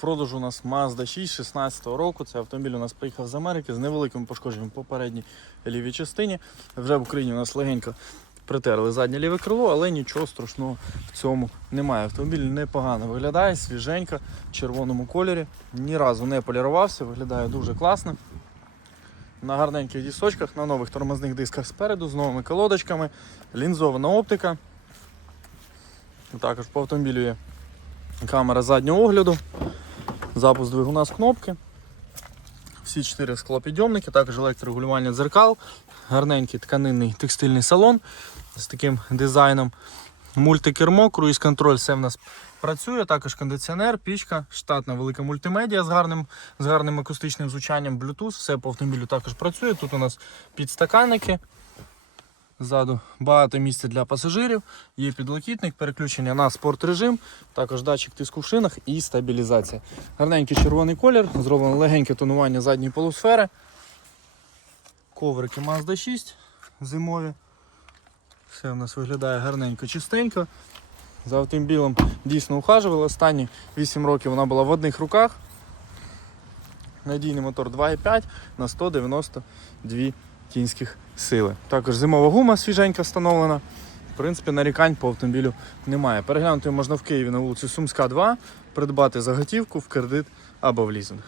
продажу у нас Mazda 6 16 року. Цей автомобіль у нас приїхав з Америки з невеликим пошкодженням в попередній лівій частині. Вже в Україні у нас легенько притерли заднє ліве крило, але нічого страшного в цьому немає. Автомобіль непогано виглядає, свіженько, в червоному кольорі. Ні разу не полірувався, виглядає дуже класно. На гарненьких дісочках, на нових тормозних дисках спереду, з новими колодочками, лінзована оптика. Також по автомобілю є камера заднього огляду, запуск двигуна з кнопки. Всі чотири склопідйомники, також електрорегулювання дзеркал, гарненький тканинний текстильний салон з таким дизайном. Мультикермо, круїз-контроль, все в нас працює. Також кондиціонер, пічка, штатна велика мультимедіа з гарним, з гарним акустичним звучанням, Bluetooth, все по автомобілю також працює. Тут у нас підстаканники. Ззаду багато місця для пасажирів, є підлокітник, переключення на спорт режим, також датчик тиску в шинах і стабілізація. Гарненький червоний колір, зроблено легеньке тонування задньої полусфери. Коврики Mazda 6 зимові. Все в нас виглядає гарненько, чистенько. За автомобілем дійсно ухажували. Останні 8 років вона була в одних руках. Надійний мотор 2,5 на 192 кінських сили. Також зимова гума свіженька встановлена. В принципі, нарікань по автомобілю немає. Переглянути можна в Києві на вулиці Сумська, 2, придбати заготівку в кредит або в лізинг.